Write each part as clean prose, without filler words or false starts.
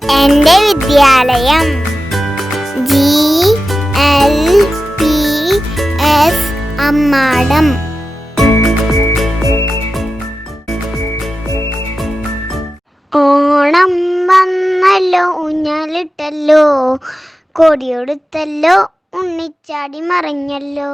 എൻ്റെ വിദ്യാലയം GLPS അമ്മാടം. ഓണം വന്നല്ലോ, ഊഞ്ഞാലിട്ടല്ലോ, കൊടിയൊടുത്തല്ലോ, ഉണ്ണിച്ചാടി മറിഞ്ഞല്ലോ.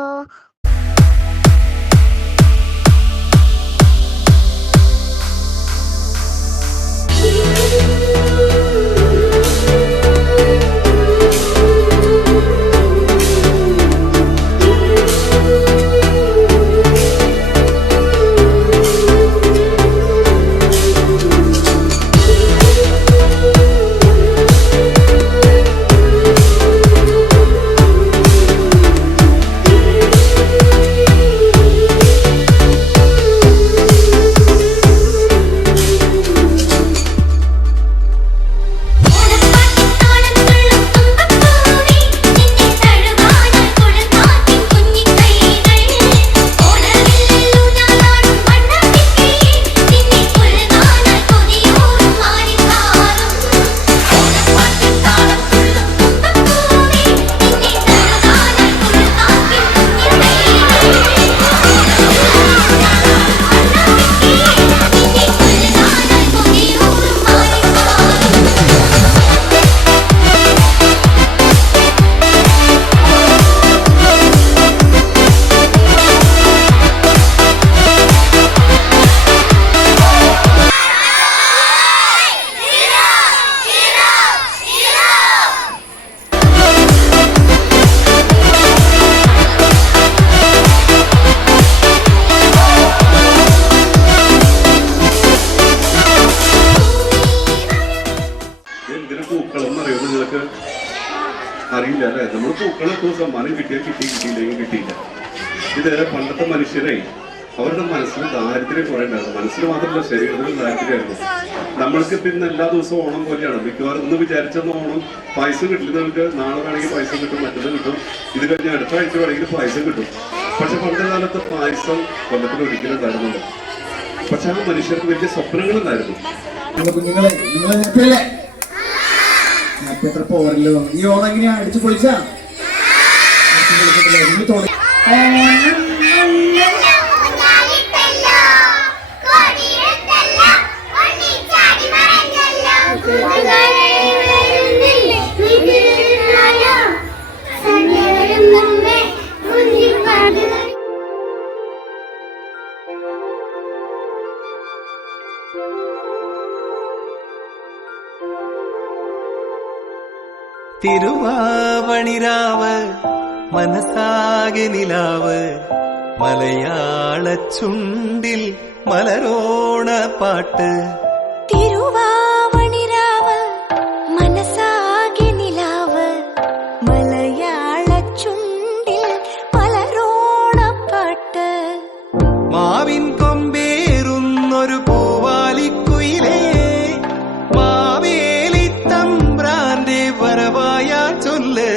അറിയില്ല അല്ലേ? നമ്മൾ പൂക്കളൊക്കെ സമ്മാനം കിട്ടിയില്ലെങ്കിൽ കിട്ടിയില്ല. ഇത് പണ്ടത്തെ മനുഷ്യരെ അവരുടെ മനസ്സിൽ ദാരിദ്ര്യം കുറെ ഉണ്ടായിരുന്നു. മനസ്സിൽ മാത്രമല്ല, ശരീരത്തിലും ദാരിദ്ര്യമായിരുന്നു. നമ്മൾക്ക് പിന്നെ എല്ലാ ദിവസവും ഓണം പോലെയാണ്. മിക്കവാറും ഇന്ന് വിചാരിച്ചെന്ന് ഓണം പൈസ കിട്ടുന്നവർക്ക് നാളെ വേണമെങ്കിൽ പൈസ കിട്ടും, മറ്റത് കിട്ടും, ഇത് കഴിഞ്ഞ് അടുത്ത ആഴ്ച വേണമെങ്കിൽ പൈസ കിട്ടും. പക്ഷെ പണ്ട് കാലത്ത് പായസം കൊല്ലത്തിൽ ഒരിക്കലും ഉണ്ടായിരുന്നുണ്ട്. പക്ഷെ ആ മനുഷ്യർക്ക് വലിയ സ്വപ്നങ്ങളുണ്ടായിരുന്നു. പോരല്ലോ, ഈ ഓണം എങ്ങനെയാ അടിച്ചു പൊളിച്ചാ? തിരുവാവണിരാവ് മനസ്സാകെ നിലാവ്, മലയാള ചുണ്ടിൽ മലരോണ പാട്ട്. തിരുവാവണിരാവ് മനസ്സാകെ നിലാവ്, മലയാള ചുണ്ടിൽ മലരോണ പാട്ട്. മാവിൻ കൊമ്പേറുന്നൊരു പൂവാലിക്കുയിലേ, മാവേലി തമ്പ്രാന്റെ വരവായ ചൊല്ല്.